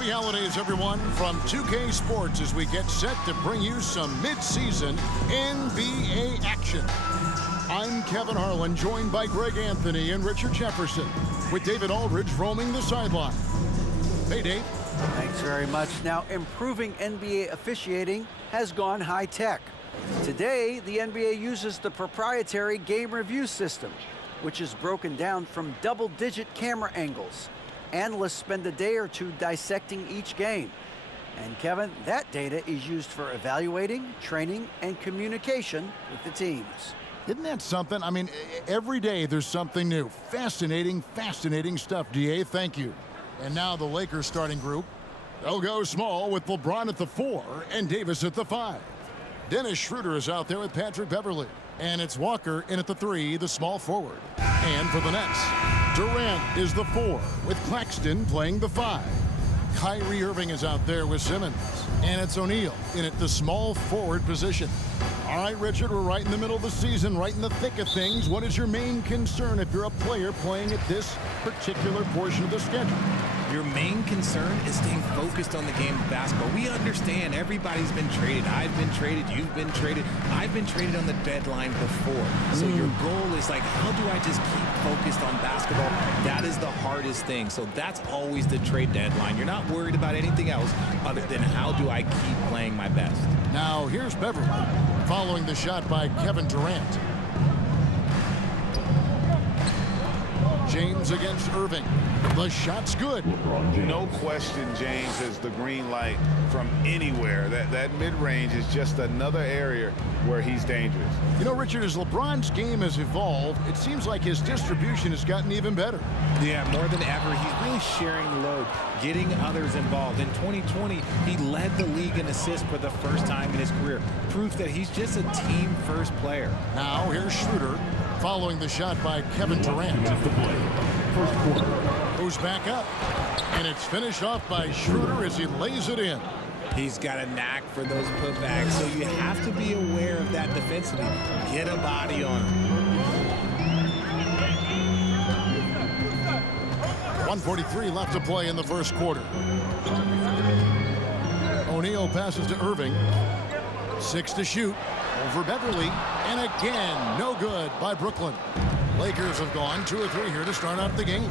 Happy holidays, everyone, from 2K Sports as we get set to bring you some mid-season NBA action. I'm Kevin Harlan, joined by Greg Anthony and Richard Jefferson, with David Aldridge roaming the sideline. Hey, Dave. Thanks very much. Now, improving NBA officiating has gone high-tech. Today, the NBA uses the proprietary game review system, which is broken down from double-digit camera angles. Analysts spend a day or two dissecting each game. And Kevin, that data is used for evaluating, training, and communication with the teams. Isn't that something? I mean, every day there's something new. Fascinating, fascinating stuff, DA. Thank you. And now the Lakers starting group. They'll go small with LeBron at the 4 and Davis at the 5. Dennis Schroeder is out there with Patrick Beverley. And it's Walker in at the 3, the small forward. And for the Nets, Durant is the 4, with Claxton playing the 5. Kyrie Irving is out there with Simmons. And it's O'Neal in at the small forward position. All right, Richard, we're right in the middle of the season, right in the thick of things. What is your main concern if you're a player playing at this particular portion of the schedule? Your main concern is staying focused on the game of basketball. We understand everybody's been traded. I've been traded. You've been traded. I've been traded on the deadline before. So your goal is like, how do I just keep focused on basketball? That is the hardest thing. So that's always the trade deadline. You're not worried about anything else other than how do I keep playing my best. Now here's Beverley following the shot by Kevin Durant. James against Irving. The shot's good. No question, James has the green light from anywhere. That mid-range is just another area where he's dangerous. You know, Richard, as LeBron's game has evolved, it seems like his distribution has gotten even better. Yeah, more than ever, he's really sharing the load, getting others involved. In 2020, he led the league in assists for the first time in his career. Proof that he's just a team-first player. Now here's Schroeder following the shot by Kevin Durant. First quarter. Goes back up, and it's finished off by Schroeder as he lays it in. He's got a knack for those putbacks, so you have to be aware of that defensively. Get a body on him. 1:43 left to play in the first quarter. O'Neal passes to Irving. 6 to shoot. Over Beverley. And again, no good by Brooklyn. Lakers have gone 2 or 3 here to start out the game.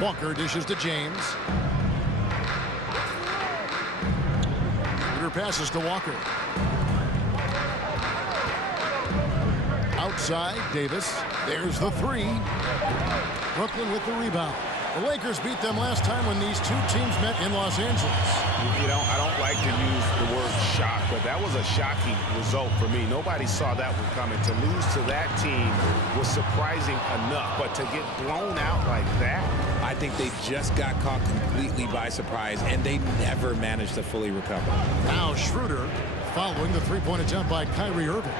Walker dishes to James. Schroeder passes to Walker. Outside, Davis. There's the 3. Brooklyn with the rebound. The Lakers beat them last time when these two teams met in Los Angeles. You know, I don't like to use the word shock, but that was a shocking result for me. Nobody saw that one coming. To lose to that team was surprising enough, but to get blown out like that, I think they just got caught completely by surprise, and they never managed to fully recover. Now Schroeder following the three-point attempt by Kyrie Irving.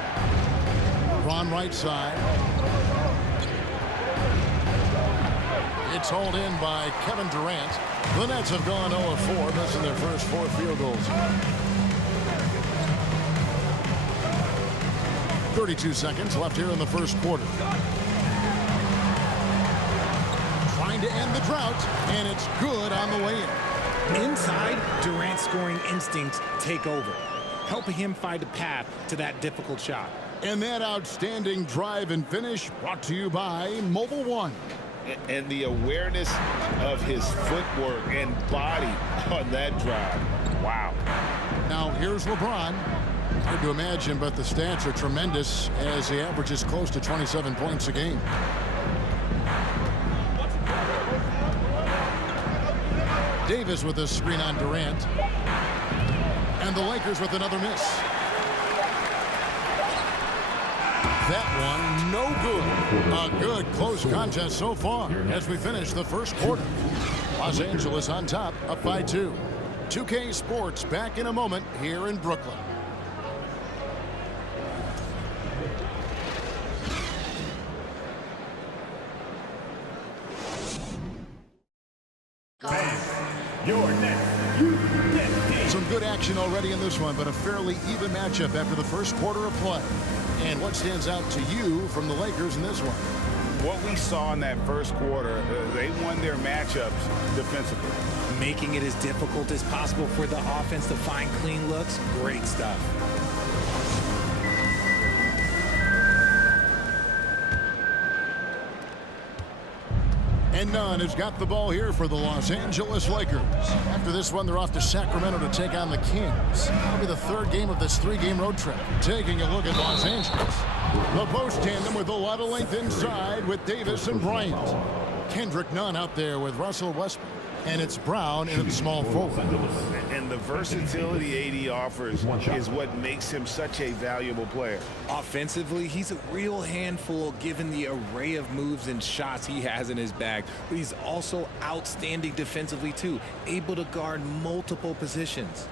Ron right side. It's hauled in by Kevin Durant. The Nets have gone 0-4, missing their first 4 field goals. 32 seconds left here in the first quarter. Trying to end the drought, and it's good on the way in. Inside, Durant's scoring instincts take over, helping him find a path to that difficult shot. And that outstanding drive and finish brought to you by Mobile One. and the awareness of his footwork and body on that drive. Wow. Now here's LeBron. Hard to imagine, but the stats are tremendous as he averages close to 27 points a game. Davis with a screen on Durant. And the Lakers with another miss. That one, no good. A good close contest so far as we finish the first quarter. Los Angeles on top, up by 2. 2K Sports back in a moment here in Brooklyn. Some good action already in this one, but a fairly even matchup after the first quarter of play. And what stands out to you from the Lakers in this one? what we saw in that first quarter, they won their matchups defensively. Making it as difficult as possible for the offense to find clean looks. Great stuff. And Nunn has got the ball here for the Los Angeles Lakers. After this one, they're off to Sacramento to take on the Kings. That'll be the third game of this three-game road trip. Taking a look at Los Angeles. The post tandem with a lot of length inside with Davis and Bryant. Kendrick Nunn out there with Russell Westbrook. And it's Brown in the small forward. And the versatility AD offers is what makes him such a valuable player. Offensively, he's a real handful given the array of moves and shots he has in his bag. But he's also outstanding defensively, too, able to guard multiple positions.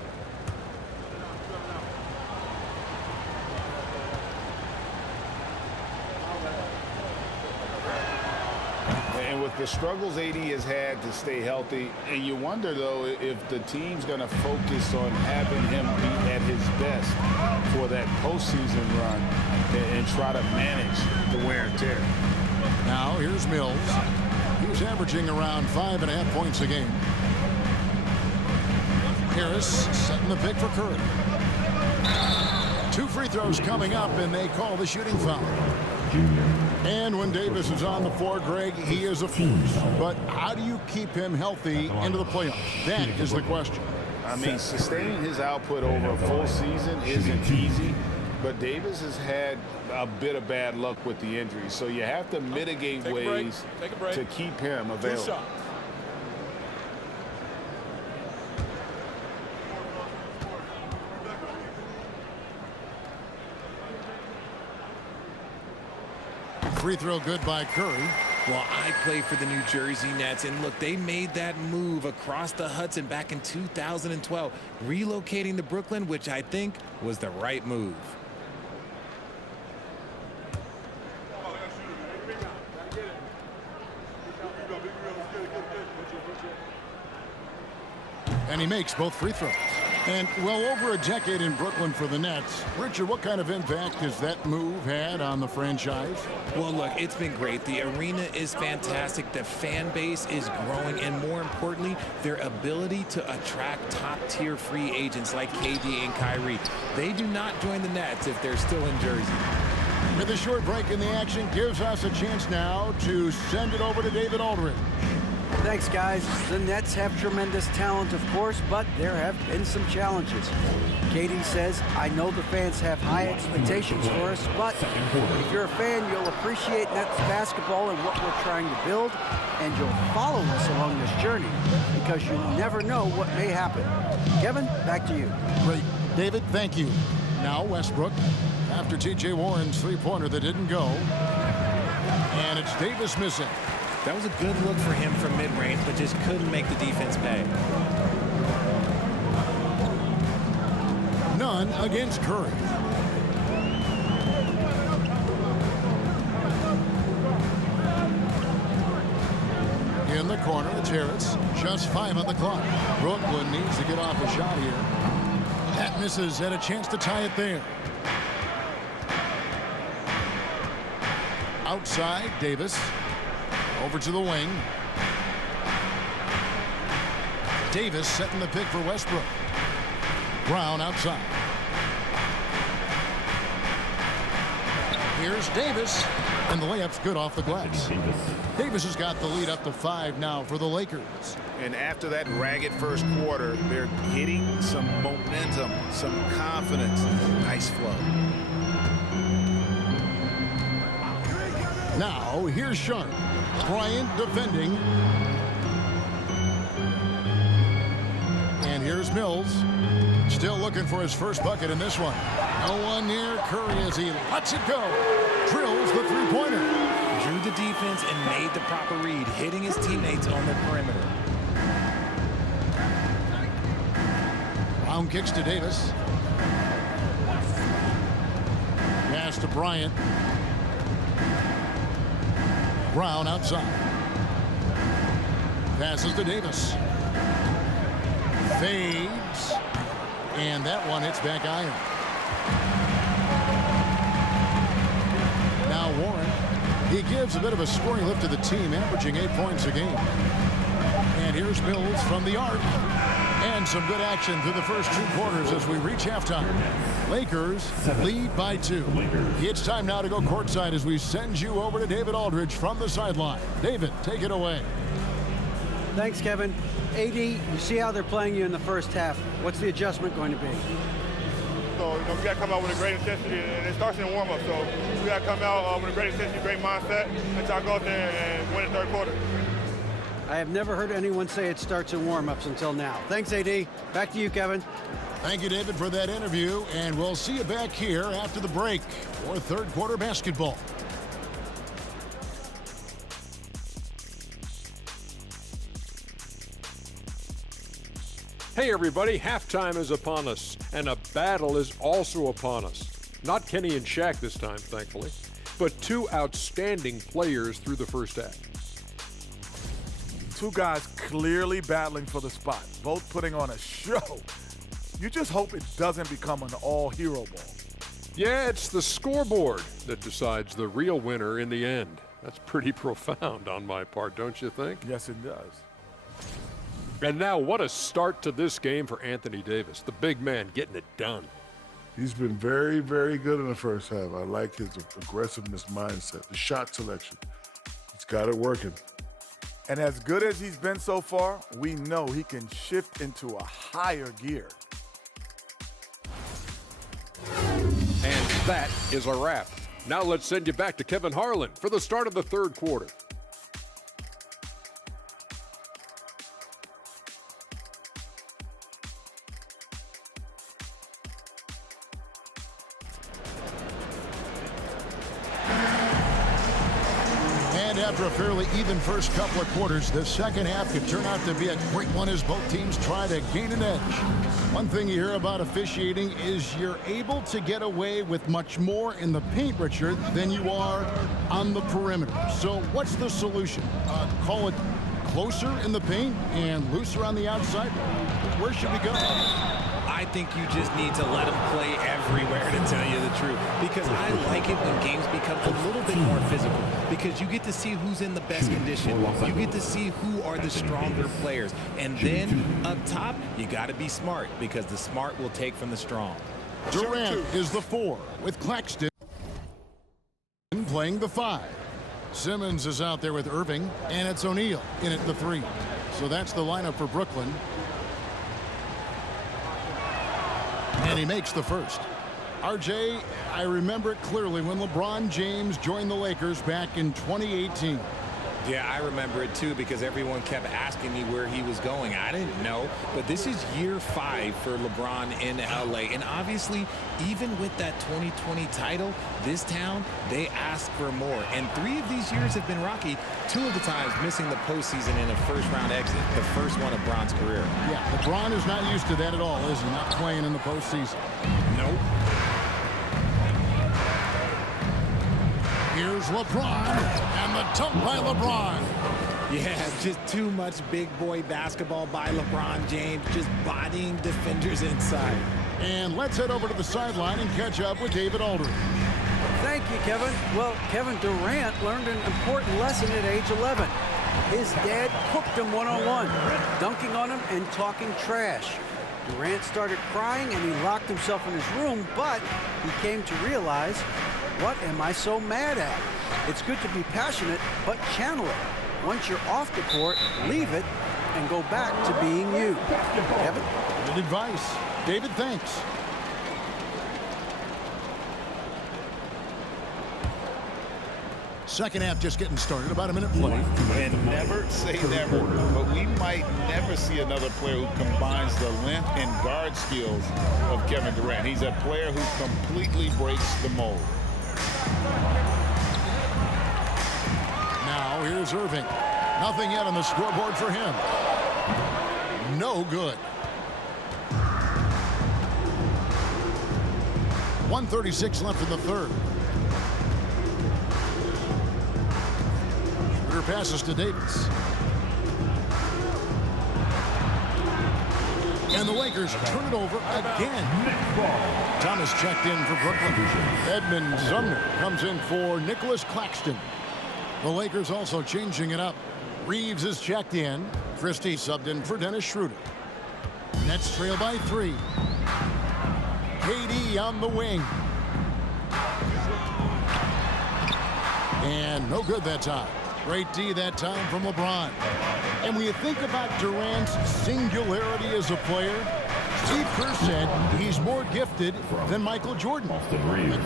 And with the struggles AD has had to stay healthy, and you wonder, though, if the team's going to focus on having him be at his best for that postseason run and try to manage the wear and tear. Now, here's Mills. He's averaging around 5.5 points a game. Harris setting the pick for Curry. 2 free throws coming up, and they call the shooting foul. And when Davis is on the floor, Greg, he is a force. But how do you keep him healthy into the playoffs? That is the question. I mean, sustaining his output over a full season isn't easy, but Davis has had a bit of bad luck with the injuries. So you have to mitigate ways to keep him available. Free throw good by Curry. Well, I play for the New Jersey Nets, and look, they made that move across the Hudson back in 2012, relocating to Brooklyn, which I think was the right move. And he makes both free throws. And well over a decade in Brooklyn for the Nets. Richard, what kind of impact has that move had on the franchise? Well, look, it's been great. The arena is fantastic. The fan base is growing. And more importantly, their ability to attract top-tier free agents like KD and Kyrie. They do not join the Nets if they're still in Jersey. With a short break in the action gives us a chance now to send it over to David Aldridge. Thanks, guys. The Nets have tremendous talent, of course, but there have been some challenges. Katie says, I know the fans have high expectations for us, but if you're a fan, you'll appreciate Nets basketball and what we're trying to build, and you'll follow us along this journey because you never know what may happen. Kevin, back to you. Great. David, thank you. Now Westbrook after T.J. Warren's three-pointer that didn't go. And it's Davis missing. That was a good look for him from mid-range, but just couldn't make the defense pay. Nunn against Curry. In the corner, it's Harris. Just 5 on the clock. Brooklyn needs to get off a shot here. That misses, had a chance to tie it there. Outside, Davis. Over to the wing. Davis setting the pick for Westbrook. Brown outside. Here's Davis. And the layup's good off the glass. Davis has got the lead up to 5 now for the Lakers. And after that ragged first quarter, they're getting some momentum, some confidence. Nice flow. Now, here's Sharp. Bryant defending. And here's Mills. Still looking for his first bucket in this one. No one near Curry as he lets it go. Drills the three-pointer. Drew the defense and made the proper read, hitting his teammates on the perimeter. Brown kicks to Davis. Pass to Bryant. Brown outside. Passes to Davis. Fades. And that one hits back iron. Now Warren He gives a bit of a scoring lift to the team, averaging 8 points a game. And here's Mills from the arc. And some good action through the first 2 quarters as we reach halftime. Lakers lead by 2. It's time now to go courtside as we send you over to David Aldridge from the sideline. David, take it away. Thanks, Kevin. AD, you see how they're playing you in the first half. What's the adjustment going to be? So, we got to come out with a great intensity, and it starts in the warm-up. So, we got to come out with a great intensity, great mindset, and try to go out there and win the third quarter. I have never heard anyone say it starts in warm-ups until now. Thanks, AD. Back to you, Kevin. Thank you, David, for that interview, and we'll see you back here after the break for third quarter basketball. Hey everybody, halftime is upon us, and a battle is also upon us. Not Kenny and Shaq this time, thankfully, but 2 outstanding players through the first half. 2 guys clearly battling for the spot, both putting on a show. You just hope it doesn't become an all-hero ball. Yeah, it's the scoreboard that decides the real winner in the end. That's pretty profound on my part, don't you think? Yes, it does. And now, what a start to this game for Anthony Davis, the big man getting it done. He's been very, very good in the first half. I like his aggressiveness mindset, the shot selection. He's got it working. And as good as he's been so far, we know he can shift into a higher gear. And that is a wrap. Now let's send you back to Kevin Harlan for the start of the third quarter. After a fairly even first couple of quarters, the second half could turn out to be a great one as both teams try to gain an edge. One thing you hear about officiating is you're able to get away with much more in the paint, Richard, than you are on the perimeter. So what's the solution? Call it closer in the paint and looser on the outside? Where should we go? I think you just need to let him play everywhere, to tell you the truth. Because I like it when games become a little bit more physical. Because you get to see who's in the best condition. You get to see who are the stronger players. And then up top, you got to be smart. Because the smart will take from the strong. Durant is the 4 with Claxton playing the 5. Simmons is out there with Irving, and it's O'Neal in at the 3. So that's the lineup for Brooklyn. And he makes the first. RJ, I remember it clearly when LeBron James joined the Lakers back in 2018. Yeah, I remember it too because everyone kept asking me where he was going. I didn't know, but this is year 5 for LeBron in LA. And obviously, even with that 2020 title, this town, they asked for more. And 3 of these years have been rocky. 2 of the times missing the postseason in a first-round exit, the first one of Bron's career. Yeah, LeBron is not used to that at all, is he? Not playing in the postseason. Nope. Here's LeBron, and the dunk by LeBron. Yeah, just too much big boy basketball by LeBron James, just bodying defenders inside. And let's head over to the sideline and catch up with David Aldridge. Thank you, Kevin. Well, Kevin Durant learned an important lesson at age 11. His dad cooked him one-on-one, dunking on him and talking trash. Durant started crying and he locked himself in his room, but he came to realize, what am I so mad at? It's good to be passionate, but channel it. Once you're off the court, leave it and go back to being you. Kevin? Good advice. David, thanks. Second half just getting started, about a minute play. And never say never, but we might never see another player who combines the length and guard skills of Kevin Durant. He's a player who completely breaks the mold. Now here's Irving. Nothing yet on the scoreboard for him. No good. 1:36 left in the third. Schroeder passes to Davis. And the Lakers turn it over again. Thomas checked in for Brooklyn. Edmund Sumner comes in for Nicholas Claxton. The Lakers also changing it up. Reeves is checked in. Christie subbed in for Dennis Schroeder. Nets trail by 3. KD on the wing. And no good that time. Great D that time from LeBron. And when you think about Durant's singularity as a player, Steve Kerr said he's more gifted than Michael Jordan.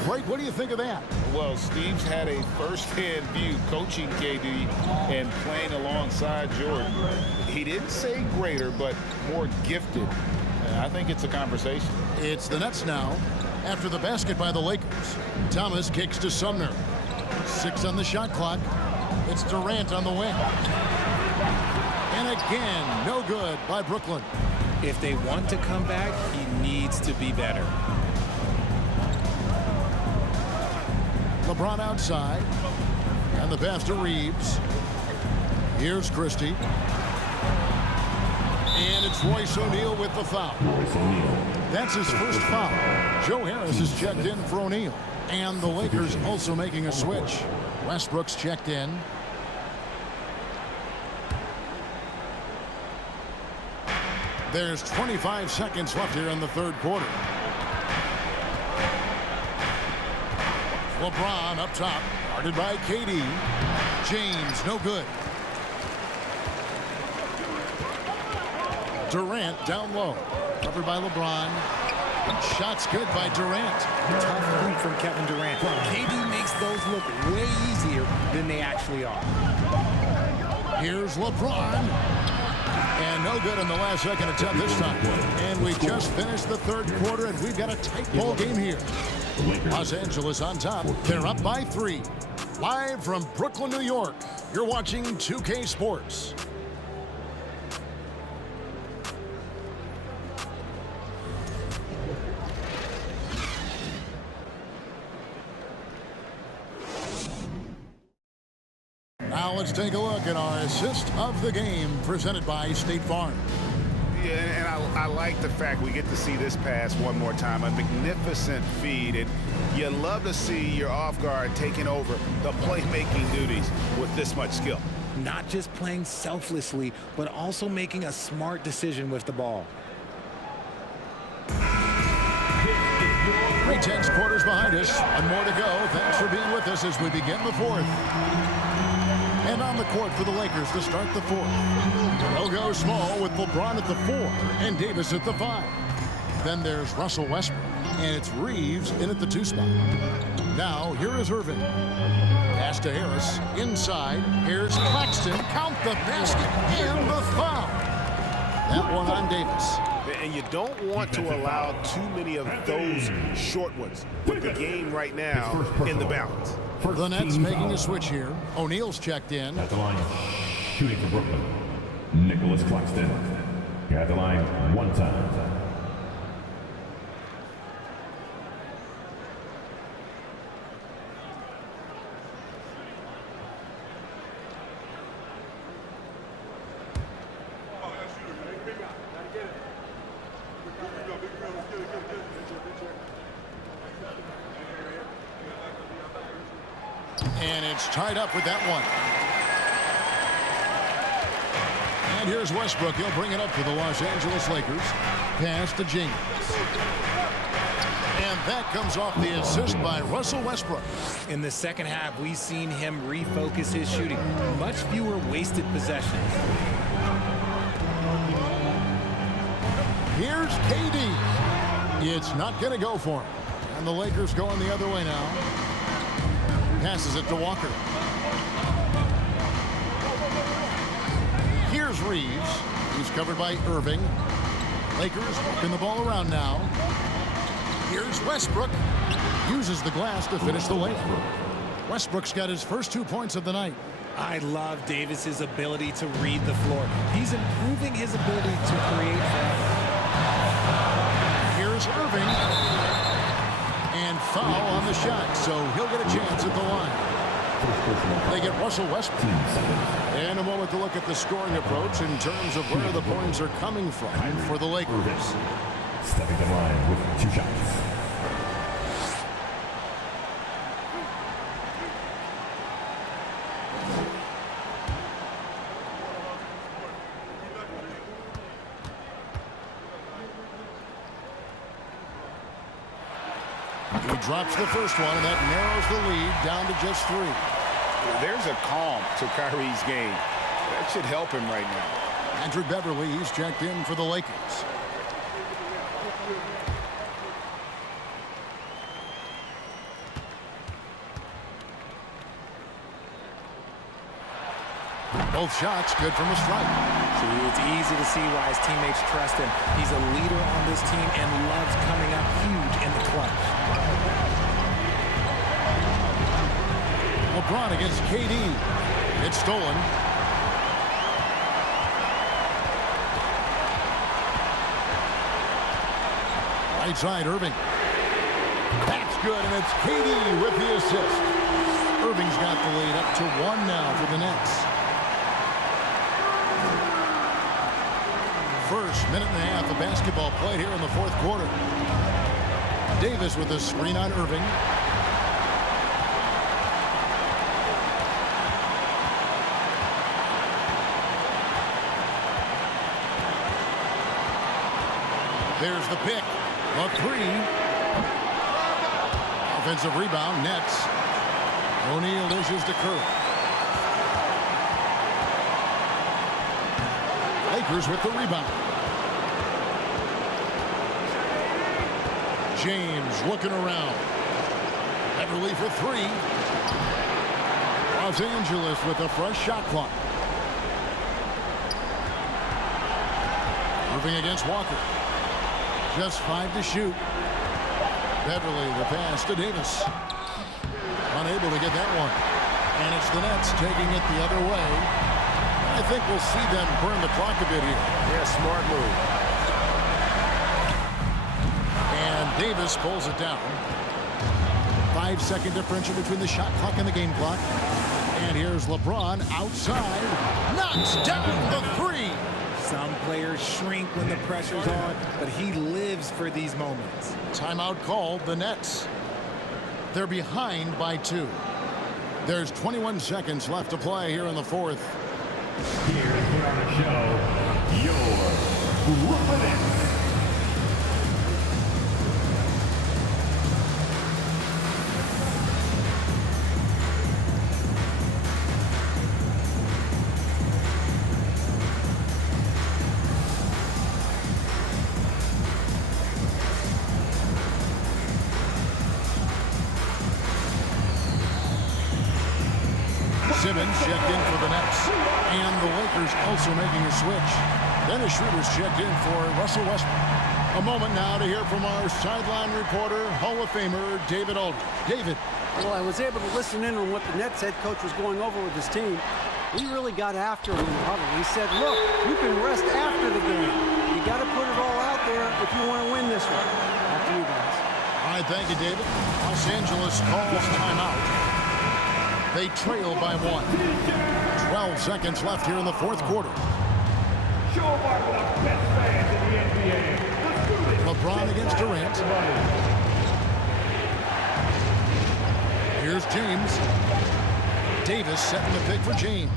Frank, what do you think of that? Well, Steve's had a first-hand view coaching KD and playing alongside Jordan. He didn't say greater, but more gifted. I think it's a conversation. It's the Nets now after the basket by the Lakers. Thomas kicks to Sumner. 6 on the shot clock. It's Durant on the wing. And again, no good by Brooklyn. If they want to come back, he needs to be better. LeBron outside. And the pass to Reeves. Here's Christie. And it's Royce O'Neal with the foul. That's his first foul. Joe Harris is checked in for O'Neal. And the Lakers also making a switch. Westbrook's checked in. There's 25 seconds left here in the third quarter. LeBron up top, guarded by KD. James, no good. Durant down low, covered by LeBron. Shots good by Durant. Tough read from Kevin Durant. KD makes those look way easier than they actually are. Here's LeBron. And no good in the last second attempt this time. And we just finished the third quarter, and we've got a tight ball game here. Los Angeles on top. They're up by 3. Live from Brooklyn, New York, you're watching 2K Sports. Now let's take a look at our assist of the game presented by State Farm. Yeah, and I like the fact we get to see this pass one more time. A magnificent feed, and you love to see your off guard taking over the playmaking duties with this much skill. Not just playing selflessly, but also making a smart decision with the ball. 3/10 quarters behind us, and more to go. Thanks for being with us as we begin the fourth. And on the court for the Lakers to start the fourth. They'll go small with LeBron at the 4 and Davis at the 5. Then there's Russell Westbrook, and it's Reeves in at the 2 spot. Now, here is Irving. Pass to Harris. Inside, here's Claxton. Count the basket and the foul. That one on Davis. And you don't want to allow too many of those short ones with the game right now in the balance. The Nets making a switch here. O'Neal's checked in. At the line, shooting for Brooklyn, Nicholas Claxton. At the line, 1 time. And it's tied up with that one. And here's Westbrook. He'll bring it up for the Los Angeles Lakers. Pass to James. And that comes off the assist by Russell Westbrook. In the second half, we've seen him refocus his shooting. Much fewer wasted possessions. Here's KD. It's not going to go for him. And the Lakers going the other way now. Passes it to Walker. Here's Reeves. He's covered by Irving. Lakers working the ball around now. Here's Westbrook. Uses the glass to finish the layup. Westbrook's got his first 2 points of the night. I love Davis's ability to read the floor. He's improving his ability to create. Here's Irving. And foul on the shot, so he'll get a chance at the line. They get Russell Westbrook. And a moment to look at the scoring approach in terms of where the points are coming from for the Lakers. Stepping to the line with 2 shots. He drops the first one, and that narrows the lead down to just 3. There's a calm to Kyrie's game. That should help him right now. Andrew Beverly, he's checked in for the Lakers. Both shots good from a strike. See, it's easy to see why his teammates trust him. He's a leader on this team and loves coming up huge in the clutch. LeBron against KD. It's stolen. Right side, Irving. That's good, and it's KD with the assist. Irving's got the lead up to 1 now for the Nets. First minute and a half of basketball played here in the 4th quarter. Davis with a screen on Irving. There's the pick. A 3. Offensive rebound, Nets. O'Neal dishes to Curry. Lakers with the rebound. James looking around. Beverly for 3. Los Angeles with a fresh shot clock. Irving against Walker. Just 5 to shoot. Beverly the pass to Davis. Unable to get that one. And it's the Nets taking it the other way. I think we'll see them burn the clock a bit here. Yeah, smart move. And Davis pulls it down. 5-second differential between the shot clock and the game clock. And here's LeBron outside. Knocks down the 3. Some players shrink when the pressure's on, but he lives for these moments. Timeout called, the Nets. They're behind by 2. There's 21 seconds left to play here in the 4th. Here to put on the show, your Brooklyn Nets. Simmons checked in for the Nets. And the Lakers also making a switch. Dennis Schroeder's checked in for Russell Westbrook. A moment now to hear from our sideline reporter, Hall of Famer David Aldridge. David. Well, I was able to listen in on what the Nets head coach was going over with his team. He really got after him in the huddle. He said, look, you can rest after the game. You got to put it all out there if you want to win this one. After you guys. All right, thank you, David. Los Angeles calls timeout. They trail by 1. 12 seconds left here in the 4th quarter. LeBron against Durant. Here's James. Davis setting the pick for James.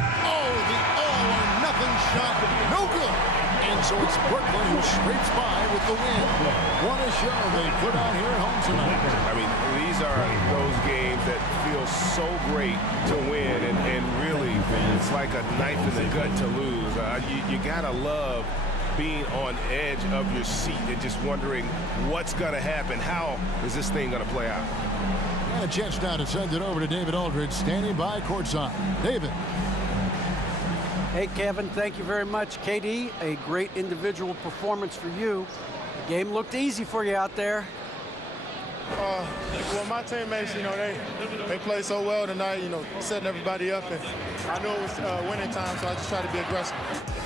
Oh, the all-or-nothing shot. No good. And so it's Brooklyn who scrapes by with the win. What a show they put on here at home tonight. I mean, these are those games that feel so great to win, and really, it's like a knife in the gut to lose. You gotta love being on edge of your seat and just wondering what's gonna happen. How is this thing gonna play out? And a chance now to send it over to David Aldridge, standing by courtside. David. Hey, Kevin, thank you very much. KD, a great individual performance for you. The game looked easy for you out there. Well, my teammates, they played so well tonight, setting everybody up. And I knew it was winning time, so I just tried to be aggressive.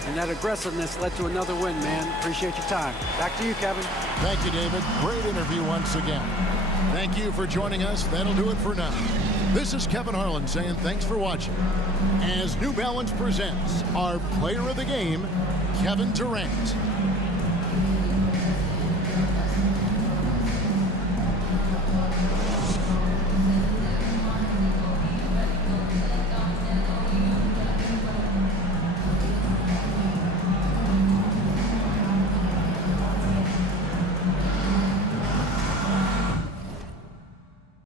And that aggressiveness led to another win, man. Appreciate your time. Back to you, Kevin. Thank you, David. Great interview once again. Thank you for joining us. That'll do it for now. This is Kevin Harlan saying thanks for watching. As New Balance presents our player of the game, Kevin Durant.